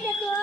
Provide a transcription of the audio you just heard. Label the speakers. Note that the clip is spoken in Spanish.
Speaker 1: Ay,